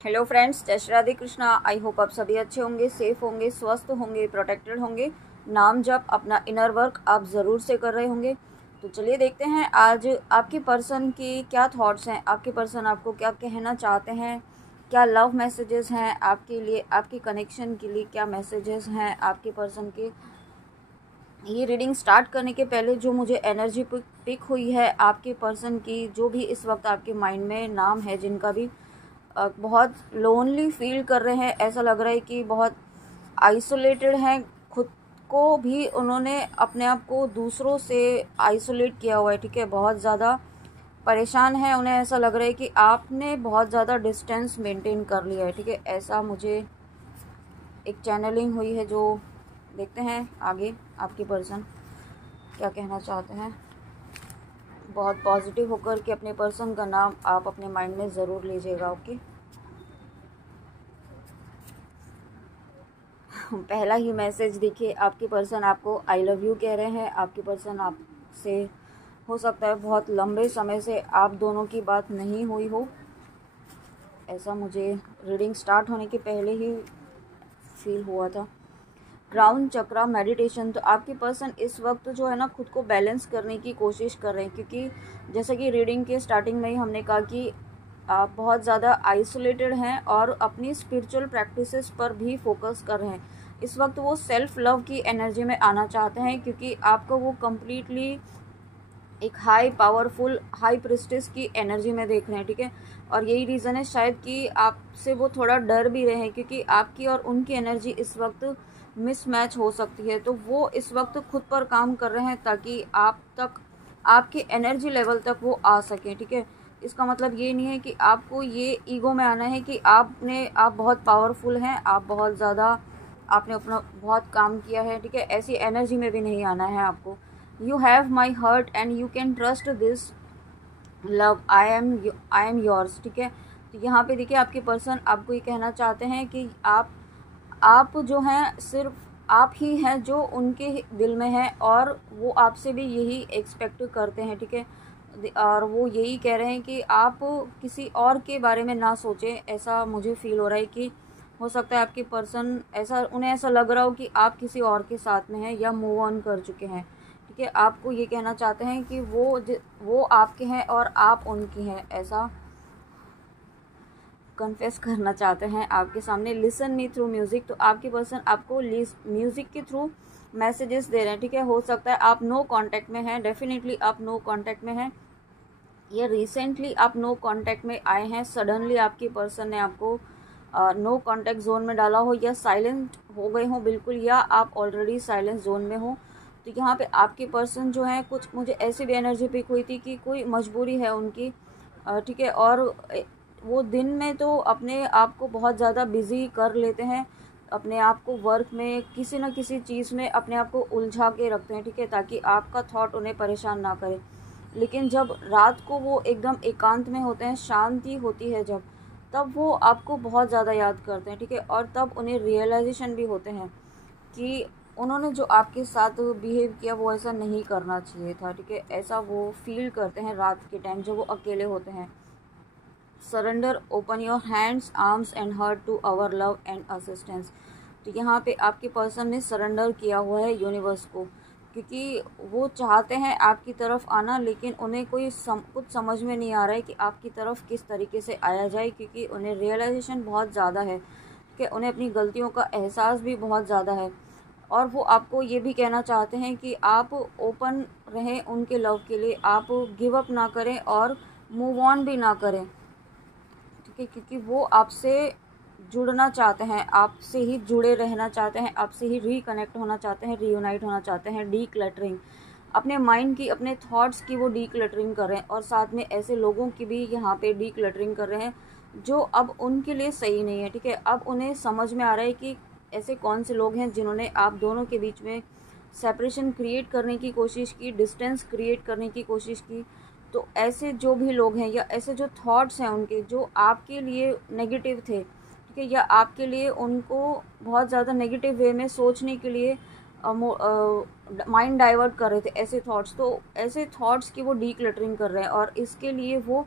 Hello friends, जय Shri Radhe Krishna. I hope आप सभी अच्छे होंगे, सेफ होंगे, स्वस्थ होंगे, प्रोटेक्टेड होंगे। नाम जप अपना इनर वर्क आप ज़रूर से कर रहे होंगे। तो चलिए देखते हैं आज आपके पर्सन की क्या थॉट्स हैं, आपके पर्सन आपको क्या कहना चाहते हैं, क्या लव मैसेजेस हैं आपके लिए, आपके कनेक्शन के लिए क्या मैसेजेस हैं आपके पर्सन के। ये रीडिंग स्टार्ट करने के पहले जो मुझे एनर्जी पिक हुई है आपके पर्सन की, जो भी इस वक्त आपके माइंड में नाम है, जिनका भी बहुत लोनली फील कर रहे हैं, ऐसा लग रहा है कि बहुत आइसोलेटेड हैं, खुद को भी उन्होंने अपने आप को दूसरों से आइसोलेट किया हुआ है। ठीक है, बहुत ज़्यादा परेशान है, उन्हें ऐसा लग रहा है कि आपने बहुत ज़्यादा डिस्टेंस मेंटेन कर लिया है। ठीक है, ऐसा मुझे एक चैनलिंग हुई है। जो देखते हैं आगे आपके पर्सन क्या कहना चाहते हैं। बहुत पॉजिटिव होकर के अपने पर्सन का नाम आप अपने माइंड में ज़रूर लीजिएगा। ओके, पहला ही मैसेज देखिए, आपके पर्सन आपको आई लव यू कह रहे हैं। आपके पर्सन आपसे हो सकता है बहुत लंबे समय से आप दोनों की बात नहीं हुई हो, ऐसा मुझे रीडिंग स्टार्ट होने के पहले ही फील हुआ था। क्राउन चक्रा मेडिटेशन। तो आपके पर्सन इस वक्त जो है ना, खुद को बैलेंस करने की कोशिश कर रहे हैं, क्योंकि जैसा कि रीडिंग के स्टार्टिंग में ही हमने कहा कि आप बहुत ज़्यादा आइसोलेटेड हैं और अपनी स्पिरिचुअल प्रैक्टिसेस पर भी फोकस कर रहे हैं। इस वक्त वो सेल्फ लव की एनर्जी में आना चाहते हैं, क्योंकि आपको वो कम्प्लीटली एक हाई पावरफुल हाई प्रिस्टेस की एनर्जी में देख रहे हैं। ठीक है, और यही रीज़न है शायद कि आपसे वो थोड़ा डर भी रहे हैं, क्योंकि आपकी और उनकी एनर्जी इस वक्त मिसमैच हो सकती है। तो वो इस वक्त खुद पर काम कर रहे हैं ताकि आप तक, आपके एनर्जी लेवल तक वो आ सके। ठीक है, इसका मतलब ये नहीं है कि आपको ये ईगो में आना है कि आप बहुत पावरफुल हैं, आप बहुत ज़्यादा, आपने अपना बहुत काम किया है। ठीक है, ऐसी एनर्जी में भी नहीं आना है आपको। You have my hurt and you can trust this love, I am yours. ठीक है, तो यहाँ पे देखिए आपके पर्सन आपको ये कहना चाहते हैं कि आप जो हैं सिर्फ आप ही हैं जो उनके दिल में है, और वो आपसे भी यही एक्सपेक्ट करते हैं। ठीक है, और वो यही कह रहे हैं कि आप किसी और के बारे में ना सोचें। ऐसा मुझे फील हो रहा है कि हो सकता है आपके पर्सन ऐसा, उन्हें ऐसा लग रहा हो कि आप किसी और के साथ में हैं या मूव ऑन कर चुके हैं। ठीक है, आपको ये कहना चाहते हैं कि वो आपके हैं और आप उनकी हैं, ऐसा कन्फेस करना चाहते हैं आपके सामने। Listen me through music. तो आपके पर्सन आपको म्यूज़िक के थ्रू मैसेजेस दे रहे हैं। ठीक है, हो सकता है आप नो कांटेक्ट में हैं, डेफिनेटली आप नो कांटेक्ट में हैं, या रिसेंटली आप नो कांटेक्ट में आए हैं, सडनली आपके पर्सन ने आपको नो कांटेक्ट जोन में डाला हो, या साइलेंट हो गए हो बिल्कुल, या आप ऑलरेडी साइलेंस जोन में हो। तो यहाँ पे आपके पर्सन जो है, कुछ मुझे ऐसी भी एनर्जी पिक हुई थी कि कोई मजबूरी है उनकी। ठीक है, और वो दिन में तो अपने आप को बहुत ज़्यादा बिजी कर लेते हैं, अपने आप को वर्क में किसी न किसी चीज़ में अपने आप को उलझा के रखते हैं। ठीक है, ताकि आपका थॉट उन्हें परेशान ना करे। लेकिन जब रात को वो एकदम एकांत में होते हैं, शांति होती है जब, तब वो आपको बहुत ज़्यादा याद करते हैं। ठीक है, और तब उन्हें रियलाइजेशन भी होते हैं कि उन्होंने जो आपके साथ बिहेव किया वो ऐसा नहीं करना चाहिए था। ठीक है, ऐसा वो फील करते हैं रात के टाइम जब वो अकेले होते हैं। Surrender, open your hands, arms and heart to our love and assistance. तो यहाँ पे आपके पर्सन ने सरेंडर किया हुआ है यूनिवर्स को, क्योंकि वो चाहते हैं आपकी तरफ आना, लेकिन उन्हें कुछ समझ में नहीं आ रहा है कि आपकी तरफ किस तरीके से आया जाए, क्योंकि उन्हें रियलाइजेशन बहुत ज़्यादा है कि उन्हें अपनी गलतियों का एहसास भी बहुत ज़्यादा है। और वो आपको ये भी कहना चाहते हैं कि आप ओपन रहें उनके लव के लिए, आप गिव अप ना करें और मूव ऑन भी ना करें। ठीक है, क्योंकि वो आपसे जुड़ना चाहते हैं, आपसे ही जुड़े रहना चाहते हैं, आपसे ही रिकनेक्ट होना चाहते हैं, रीयूनाइट होना चाहते हैं। डी क्लटरिंग, अपने माइंड की, अपने थॉट्स की वो डी क्लटरिंग कर रहे हैं, और साथ में ऐसे लोगों की भी यहाँ पे डी क्लटरिंग कर रहे हैं जो अब उनके लिए सही नहीं है। ठीक है, अब उन्हें समझ में आ रहा है कि ऐसे कौन से लोग हैं जिन्होंने आप दोनों के बीच में सेपरेशन क्रिएट करने की कोशिश की, डिस्टेंस क्रिएट करने की कोशिश की। तो ऐसे जो भी लोग हैं, या ऐसे जो थॉट्स हैं उनके, जो आपके लिए नेगेटिव थे, ठीक है, या आपके लिए उनको बहुत ज़्यादा नेगेटिव वे में सोचने के लिए माइंड डाइवर्ट कर रहे थे ऐसे थॉट्स, तो ऐसे थॉट्स की वो डी क्लटरिंग कर रहे हैं, और इसके लिए वो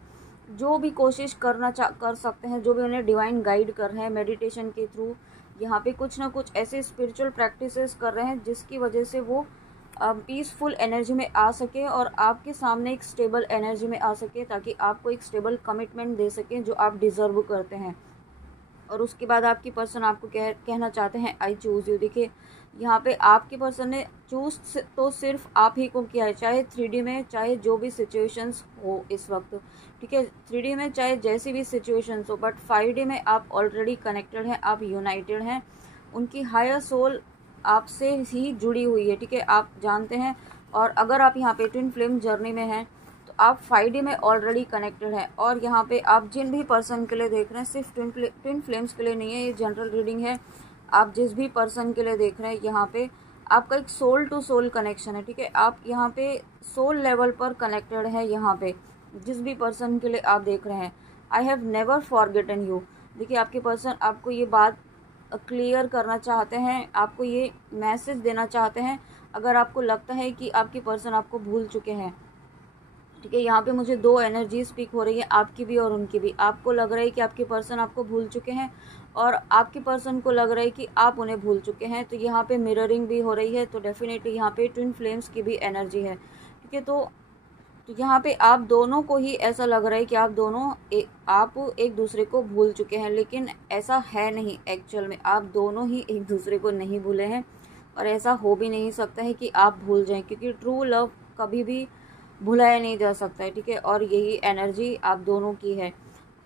जो भी कोशिश कर सकते हैं, जो भी उन्हें डिवाइन गाइड कर रहे हैं मेडिटेशन के थ्रू, यहाँ पे कुछ ना कुछ ऐसे स्पिरिचुअल प्रैक्टिसेस कर रहे हैं जिसकी वजह से वो पीसफुल एनर्जी में आ सके और आपके सामने एक स्टेबल एनर्जी में आ सके, ताकि आपको एक स्टेबल कमिटमेंट दे सकें जो आप डिज़र्व करते हैं। और उसके बाद आपकी पर्सन आपको कहना चाहते हैं आई चूज़ यू। देखिए यहाँ पे आपके पर्सन ने चूज़ तो सिर्फ आप ही को किया है, चाहे 3D में, चाहे जो भी सिचुएशंस हो इस वक्त, ठीक है, 3D में चाहे जैसी भी सिचुएशंस हो, बट 5D में आप ऑलरेडी कनेक्टेड हैं, आप यूनाइटेड हैं। उनकी हायर सोल आपसे ही जुड़ी हुई है, ठीक है, आप जानते हैं। और अगर आप यहाँ पे ट्विन फ्लेम जर्नी में हैं तो आप 5D में ऑलरेडी कनेक्टेड हैं। और यहाँ पे आप जिन भी पर्सन के लिए देख रहे हैं, सिर्फ ट्विन फ्लेम्स के लिए नहीं है, ये जनरल रीडिंग है। आप जिस भी पर्सन के लिए देख रहे हैं, यहाँ पे आपका एक सोल टू सोल कनेक्शन है, ठीक है, आप यहाँ पे सोल लेवल पर कनेक्टेड है। यहाँ पे जिस भी पर्सन के लिए आप देख रहे हैं, I have never forgotten you. देखिए आपके पर्सन आपको ये बात क्लियर करना चाहते हैं, आपको ये मैसेज देना चाहते हैं। अगर आपको लगता है कि आपके पर्सन आपको भूल चुके हैं, ठीक है, यहाँ पे मुझे दो एनर्जी स्पीक हो रही है, आपकी भी और उनकी भी। आपको लग रहा है कि आपके पर्सन आपको भूल चुके हैं और आपके पर्सन को लग रहा है कि आप उन्हें भूल चुके हैं। तो यहाँ पे मिररिंग भी हो रही है, तो डेफिनेटली यहाँ पे ट्विन फ्लेम्स की भी एनर्जी है, ठीक है। तो यहाँ पे आप दोनों को ही ऐसा लग रहा है कि आप दोनों आप एक दूसरे को भूल चुके हैं, लेकिन ऐसा है नहीं। एक्चुअल में आप दोनों ही एक दूसरे को नहीं भूले हैं और ऐसा हो भी नहीं सकता है कि आप भूल जाएं, क्योंकि ट्रू लव कभी भी भुलाया नहीं जा सकता है, ठीक है। और यही एनर्जी आप दोनों की है।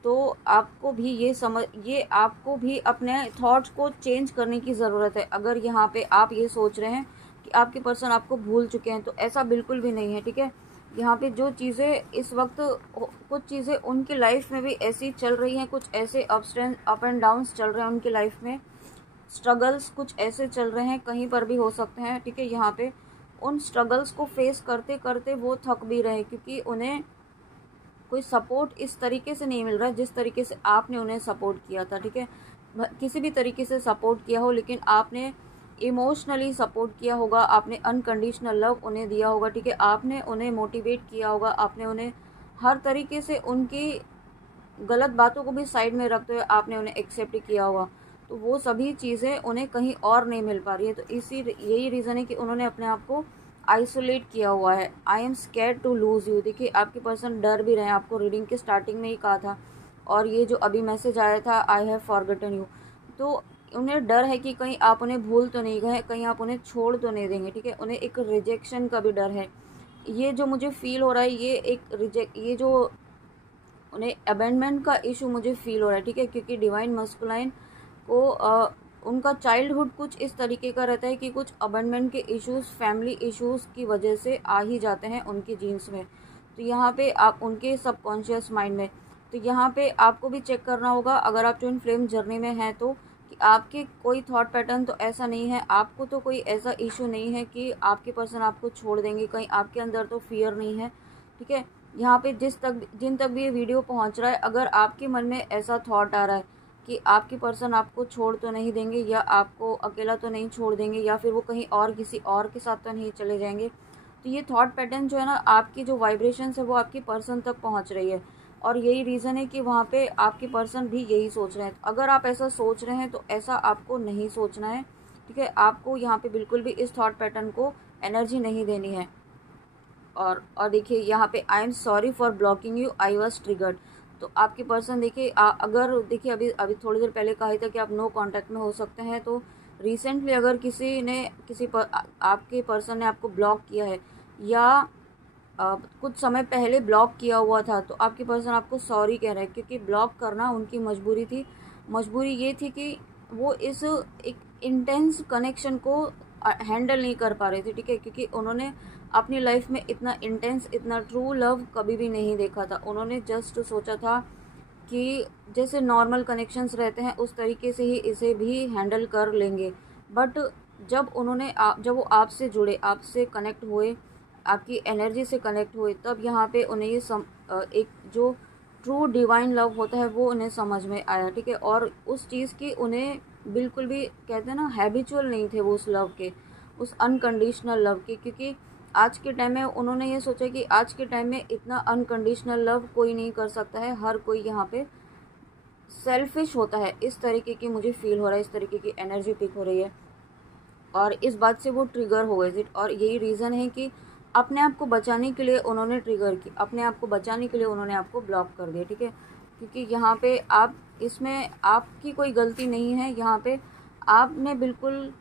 तो आपको भी ये आपको भी अपने थॉट्स को चेंज करने की ज़रूरत है। अगर यहाँ पे आप ये सोच रहे हैं कि आपके पर्सन आपको भूल चुके हैं, तो ऐसा बिल्कुल भी नहीं है, ठीक है। यहाँ पे जो चीज़ें इस वक्त, कुछ चीज़ें उनकी लाइफ में भी ऐसी चल रही हैं, कुछ ऐसे अप एंड डाउन्स चल रहे हैं उनकी लाइफ में, स्ट्रगल्स कुछ ऐसे चल रहे हैं, कहीं पर भी हो सकते हैं, ठीक है। यहाँ पे उन स्ट्रगल्स को फेस करते करते वो थक भी रहे, क्योंकि उन्हें कोई सपोर्ट इस तरीके से नहीं मिल रहा है जिस तरीके से आपने उन्हें सपोर्ट किया था, ठीक है। किसी भी तरीके से सपोर्ट किया हो, लेकिन आपने इमोशनली सपोर्ट किया होगा, आपने अनकंडीशनल लव उन्हें दिया होगा, ठीक है, आपने उन्हें मोटिवेट किया होगा, आपने उन्हें हर तरीके से उनकी गलत बातों को भी साइड में रखते हुए आपने उन्हें एक्सेप्ट किया होगा। तो वो सभी चीज़ें उन्हें कहीं और नहीं मिल पा रही है। तो यही रीज़न है कि उन्होंने अपने आप को आइसोलेट किया हुआ है। I am scared to lose you. देखिए आपके पर्सन डर भी रहे हैं, आपको रीडिंग के स्टार्टिंग में ही कहा था। और ये जो अभी मैसेज आया था आई हैव फॉरगॉटन यू, तो उन्हें डर है कि कहीं आप उन्हें भूल तो नहीं गए, कहीं आप उन्हें छोड़ तो नहीं देंगे, ठीक है। उन्हें एक रिजेक्शन का भी डर है। ये जो मुझे फील हो रहा है, ये जो उन्हें अबेंडमेंट का इशू मुझे फील हो रहा है, ठीक है, क्योंकि डिवाइन मस्कुलाइन को उनका चाइल्डहुड कुछ इस तरीके का रहता है कि कुछ अबेंडमेंट के इश्यूज, फैमिली इश्यूज की वजह से आ ही जाते हैं उनकी जीन्स में। तो यहाँ पे आप उनके सबकॉन्शियस माइंड में, तो यहाँ पे आपको भी चेक करना होगा अगर आप ट्विन फ्लेम जर्नी में हैं तो, कि आपके कोई थॉट पैटर्न तो ऐसा नहीं है, आपको तो कोई ऐसा इशू नहीं है कि आपके पर्सन आपको छोड़ देंगे, कहीं आपके अंदर तो फियर नहीं है, ठीक है। यहाँ पे जिन तक भी ये वीडियो पहुँच रहा है, अगर आपके मन में ऐसा थॉट आ रहा है कि आपके पर्सन आपको छोड़ तो नहीं देंगे, या आपको अकेला तो नहीं छोड़ देंगे, या फिर वो कहीं और किसी और के साथ तो नहीं चले जाएंगे, तो ये थॉट पैटर्न जो है ना, आपकी जो वाइब्रेशंस है वो आपके पर्सन तक पहुंच रही है। और यही रीज़न है कि वहाँ पे आपके पर्सन भी यही सोच रहे हैं। अगर आप ऐसा सोच रहे हैं तो ऐसा आपको नहीं सोचना है, ठीक है। आपको यहाँ पे बिल्कुल भी इस थॉट पैटर्न को एनर्जी नहीं देनी है। और देखिए यहाँ पे I am sorry for blocking you, I was triggered. तो आपके पर्सन देखिए, अगर देखिए अभी थोड़ी देर पहले कहा था कि आप नो कांटेक्ट में हो सकते हैं, तो रिसेंटली अगर आपके पर्सन ने आपको ब्लॉक किया है, या कुछ समय पहले ब्लॉक किया हुआ था, तो आपके पर्सन आपको सॉरी कह रहे हैं, क्योंकि ब्लॉक करना उनकी मजबूरी थी। मजबूरी ये थी कि वो इस एक इंटेंस कनेक्शन को हैंडल नहीं कर पा रहे थे, ठीक है, क्योंकि उन्होंने अपनी लाइफ में इतना इंटेंस, इतना ट्रू लव कभी भी नहीं देखा था। उन्होंने जस्ट सोचा था कि जैसे नॉर्मल कनेक्शंस रहते हैं उस तरीके से ही इसे भी हैंडल कर लेंगे। बट जब वो आपसे जुड़े, आपसे कनेक्ट हुए, आपकी एनर्जी से कनेक्ट हुए, तब यहाँ पे उन्हें एक जो ट्रू डिवाइन लव होता है वो उन्हें समझ में आया, ठीक है। और उस चीज़ की उन्हें बिल्कुल भी, कहते हैं ना, हैबिचुअल नहीं थे वो उस लव के, उस अनकंडीशनल लव के, क्योंकि आज के टाइम में उन्होंने ये सोचा कि आज के टाइम में इतना अनकंडीशनल लव कोई नहीं कर सकता है, हर कोई यहाँ पे सेल्फिश होता है। इस तरीके की मुझे फील हो रहा है, इस तरीके की एनर्जी पिक हो रही है और इस बात से वो ट्रिगर हो गए। और यही रीज़न है कि अपने आप को बचाने के लिए उन्होंने ट्रिगर की, अपने आप को बचाने के लिए उन्होंने आपको ब्लॉक कर दिया, ठीक है। क्योंकि यहाँ पे आप, इसमें आपकी कोई गलती नहीं है, यहाँ पे आपने बिल्कुल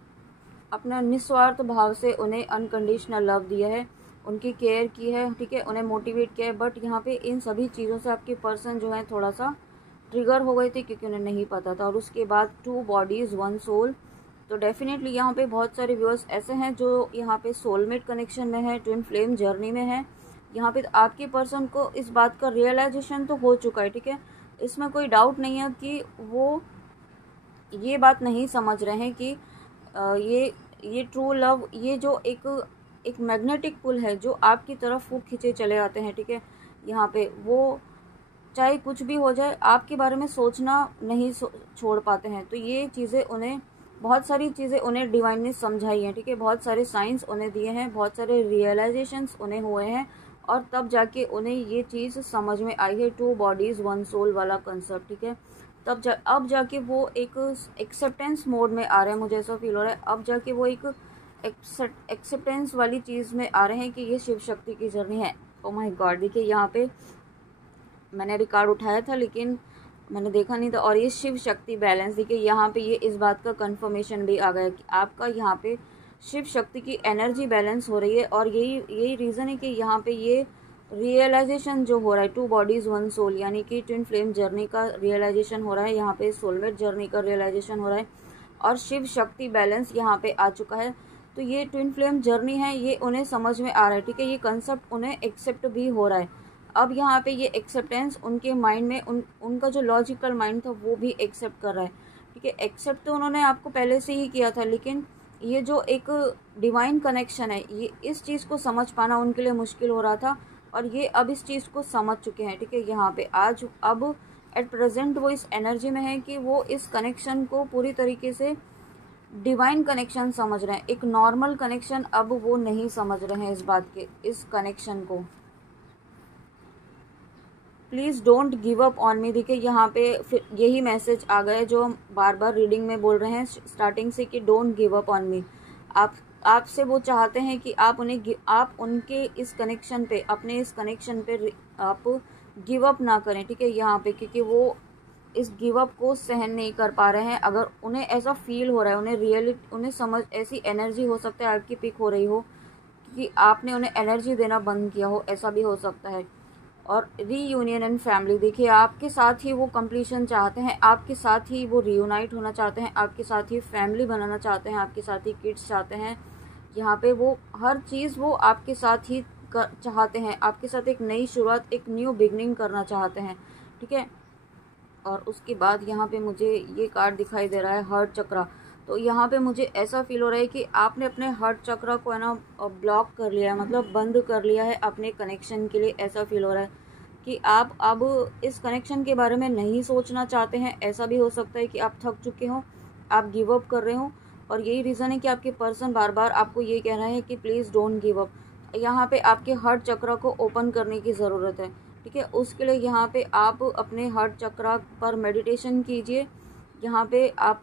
अपना निस्वार्थ भाव से उन्हें अनकंडीशनल लव दिया है, उनकी केयर की है, ठीक है, उन्हें मोटिवेट किया है। बट यहाँ पे इन सभी चीज़ों से आपके पर्सन जो है थोड़ा सा ट्रिगर हो गए थे क्योंकि उन्हें नहीं पता था। और उसके बाद 2 बॉडीज़ 1 सोल, तो डेफिनेटली यहाँ पे बहुत सारे व्यूअर्स ऐसे हैं जो यहाँ पे सोलमेट कनेक्शन में है, ट्विन फ्लेम जर्नी में है। यहाँ पे आपके पर्सन को इस बात का रियलाइजेशन तो हो चुका है, ठीक है, इसमें कोई डाउट नहीं है कि वो ये बात नहीं समझ रहे हैं कि ये ट्रू लव, ये जो एक मैग्नेटिक पुल है जो आपकी तरफ वो खींचे चले आते हैं, ठीक है। यहाँ पे वो चाहे कुछ भी हो जाए आपके बारे में सोचना नहीं छोड़ पाते हैं। तो ये चीज़ें उन्हें, बहुत सारी चीज़ें उन्हें डिवाइन ने समझाई हैं, ठीक है, बहुत सारे साइंस उन्हें दिए हैं, बहुत सारे रियलाइजेशंस उन्हें हुए हैं और तब जाके उन्हें ये चीज़ समझ में आई है 2 बॉडीज़ 1 सोल वाला कंसेप्ट, ठीक है। अब जाके वो एक एक्सेप्टेंस मोड में आ रहे हैं, मुझे ऐसा फील हो रहा है। अब जाके वो एक एक्सेप्टेंस वाली चीज़ में आ रहे हैं कि ये शिव शक्ति की जर्नी है। ओह माय गॉड, देखिए यहाँ पे मैंने अभी कार्ड उठाया था लेकिन मैंने देखा नहीं था। और ये शिव शक्ति बैलेंस, देखिए यहाँ पे ये इस बात का कंफर्मेशन भी आ गया कि आपका यहाँ पे शिव शक्ति की एनर्जी बैलेंस हो रही है। और यही रीज़न है कि यहाँ पे ये रियलाइजेशन जो हो रहा है 2 बॉडीज़ 1 सोल, यानी कि ट्विन फ्लेम जर्नी का रियलाइजेशन हो रहा है, यहाँ पे सोलमेट जर्नी का रियलाइजेशन हो रहा है और शिव शक्ति बैलेंस यहाँ पे आ चुका है। तो ये ट्विन फ्लेम जर्नी है, ये उन्हें समझ में आ रहा है, ठीक है, ये कंसेप्ट उन्हें एक्सेप्ट भी हो रहा है। अब यहाँ पे ये एक्सेप्टेंस उनके माइंड में, उनका जो लॉजिकल माइंड था वो भी एक्सेप्ट कर रहा है, ठीक है। एक्सेप्ट तो उन्होंने आपको पहले से ही किया था, लेकिन ये जो एक डिवाइन कनेक्शन है, ये इस चीज़ को समझ पाना उनके लिए मुश्किल हो रहा था और ये अब इस चीज़ को समझ चुके हैं, ठीक है। यहाँ पे आज अब एट प्रेजेंट वो इस एनर्जी में है कि वो इस कनेक्शन को पूरी तरीके से डिवाइन कनेक्शन समझ रहे हैं। एक नॉर्मल कनेक्शन अब वो नहीं समझ रहे हैं, इस बात के, इस कनेक्शन को। Please don't give up on me, देखिए यहाँ पे फिर यही मैसेज आ गया जो हम बार बार रीडिंग में बोल रहे हैं स्टार्टिंग से कि don't give up on me. आपसे वो चाहते हैं कि आप उनके इस कनेक्शन पे, अपने इस कनेक्शन पे आप गिव अप ना करें, ठीक है, यहाँ पे, क्योंकि वो इस गिव अप को सहन नहीं कर पा रहे हैं। अगर उन्हें ऐसा फील हो रहा है, उन्हें समझ, ऐसी एनर्जी हो सकता है आपकी पिक हो रही हो कि आपने उन्हें एनर्जी देना बंद किया हो, ऐसा भी हो सकता है। और रीयूनियन एंड फैमिली, देखिए आपके साथ ही वो कंप्लीशन चाहते हैं, आपके साथ ही वो रीयूनाइट होना चाहते हैं, आपके साथ ही फैमिली बनाना चाहते हैं, आपके साथ ही किड्स चाहते हैं। यहाँ पे वो हर चीज़ वो आपके साथ ही चाहते हैं, आपके साथ एक नई शुरुआत, एक न्यू बिगनिंग करना चाहते हैं, ठीक है। और उसके बाद यहाँ पे मुझे ये कार्ड दिखाई दे रहा है हार्ट चक्रा। तो यहाँ पे मुझे ऐसा फील हो रहा है कि आपने अपने हार्ट चक्रा को है ना ब्लॉक कर लिया है, मतलब बंद कर लिया है अपने कनेक्शन के लिए। ऐसा फील हो रहा है कि आप अब इस कनेक्शन के बारे में नहीं सोचना चाहते हैं। ऐसा भी हो सकता है कि आप थक चुके हो, आप गिव अप कर रहे हो और यही रीज़न है कि आपके पर्सन बार बार आपको ये कह रहे हैं कि प्लीज़ डोंट गिव अप। यहाँ पे आपके हार्ट चक्रा को ओपन करने की ज़रूरत है, ठीक है। उसके लिए यहाँ पे आप अपने हार्ट चक्रा पर मेडिटेशन कीजिए। यहाँ पे आप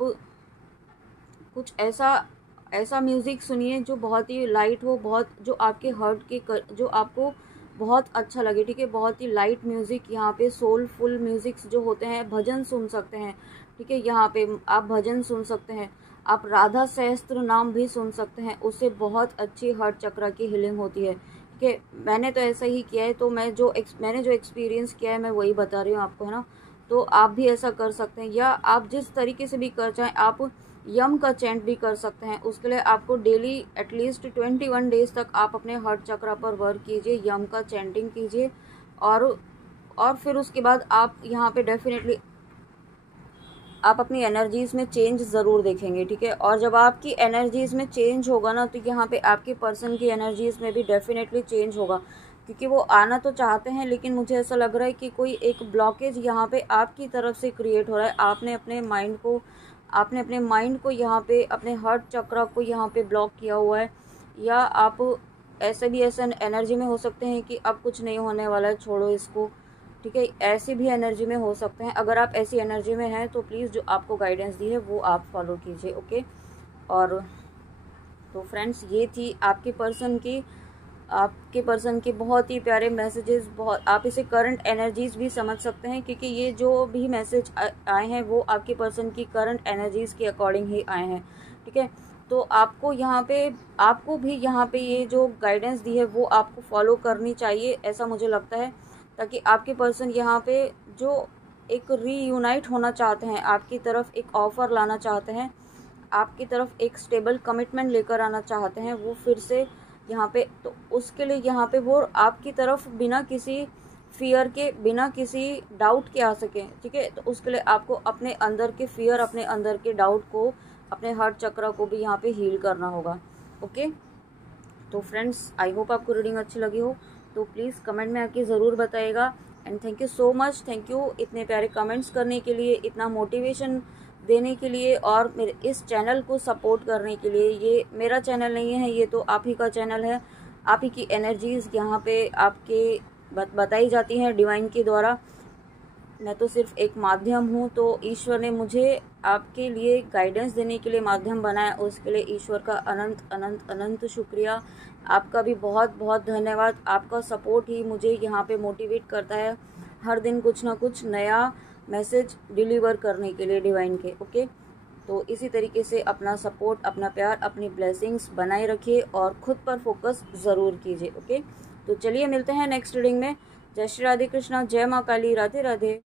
कुछ ऐसा म्यूज़िक सुनिए जो बहुत ही लाइट हो, बहुत जो आपके हार्ट के जो आपको बहुत अच्छा लगे, ठीक है। बहुत ही लाइट म्यूज़िक, यहाँ पे सोलफुल म्यूज़िक्स जो होते हैं, भजन सुन सकते हैं, ठीक है। यहाँ पे आप भजन सुन सकते हैं, आप राधा सहस्त्र नाम भी सुन सकते हैं, उससे बहुत अच्छी हार्ट चक्रा की हीलिंग होती है, ठीक है। मैंने तो ऐसा ही किया है, तो मैंने जो एक्सपीरियंस किया है मैं वही बता रही हूँ आपको, है ना। तो आप भी ऐसा कर सकते हैं, या आप जिस तरीके से भी कर चाहें, आप यम का चैंट भी कर सकते हैं। उसके लिए आपको डेली एटलीस्ट 21 डेज तक आप अपने हार्ट चक्रा पर वर्क कीजिए, यम का चैंटिंग कीजिए और फिर उसके बाद आप यहाँ पे डेफिनेटली आप अपनी एनर्जीज़ में चेंज ज़रूर देखेंगे, ठीक है। और जब आपकी एनर्जीज़ में चेंज होगा ना, तो यहाँ पे आपके पर्सन की एनर्जीज़ में भी डेफिनेटली चेंज होगा, क्योंकि वो आना तो चाहते हैं, लेकिन मुझे ऐसा लग रहा है कि कोई एक ब्लॉकेज यहाँ पे आपकी तरफ से क्रिएट हो रहा है। आपने अपने माइंड को यहाँ पे, अपने हार्ट चक्रा को यहाँ पे ब्लॉक किया हुआ है, या आप ऐसे भी ऐसे एनर्जी में हो सकते हैं कि अब कुछ नहीं होने वाला है, छोड़ो इसको, ठीक है, ऐसी भी एनर्जी में हो सकते हैं। अगर आप ऐसी एनर्जी में हैं तो प्लीज़ जो आपको गाइडेंस दी है वो आप फॉलो कीजिए, ओके। और तो फ्रेंड्स, ये थी आपके पर्सन की बहुत ही प्यारे मैसेजेस। बहुत, आप इसे करंट एनर्जीज भी समझ सकते हैं, क्योंकि ये जो भी मैसेज आए हैं वो आपके पर्सन की करंट एनर्जीज के अकॉर्डिंग ही आए हैं, ठीक है। तो आपको भी यहाँ पे ये जो गाइडेंस दी है वो आपको फॉलो करनी चाहिए, ऐसा मुझे लगता है, ताकि आपके पर्सन यहाँ पे जो एक रीयूनाइट होना चाहते हैं, आपकी तरफ एक ऑफर लाना चाहते हैं, आपकी तरफ एक स्टेबल कमिटमेंट लेकर आना चाहते हैं, वो फिर से यहाँ पे, तो उसके लिए यहाँ पे वो आपकी तरफ बिना किसी फियर के, बिना किसी डाउट के आ सके, ठीक है। तो उसके लिए आपको अपने अंदर के फियर, अपने अंदर के डाउट को, अपने हार्ट चक्र को भी यहाँ पे हील करना होगा, ओके। तो फ्रेंड्स, आई होप आपको रीडिंग अच्छी लगी हो, तो प्लीज़ कमेंट में आके ज़रूर बताइएगा। And thank you so much, thank you इतने प्यारे कमेंट्स करने के लिए, इतना मोटिवेशन देने के लिए, और मेरे इस चैनल को सपोर्ट करने के लिए। ये मेरा चैनल नहीं है, ये तो आप ही का चैनल है। आप ही की एनर्जीज़ यहाँ पे आपके बताई जाती हैं डिवाइन के द्वारा। मैं तो सिर्फ एक माध्यम हूँ, तो ईश्वर ने मुझे आपके लिए गाइडेंस देने के लिए माध्यम बनाया, उसके लिए ईश्वर का अनंत अनंत अनंत शुक्रिया। आपका भी बहुत बहुत धन्यवाद। आपका सपोर्ट ही मुझे यहाँ पे मोटिवेट करता है हर दिन कुछ ना कुछ नया मैसेज डिलीवर करने के लिए डिवाइन के, ओके। तो इसी तरीके से अपना सपोर्ट, अपना प्यार, अपनी ब्लेसिंग्स बनाए रखिए और खुद पर फोकस ज़रूर कीजिए, ओके। तो चलिए मिलते हैं नेक्स्ट रीडिंग में। जय श्री राधे कृष्णा, जय माँ काली, राधे राधे।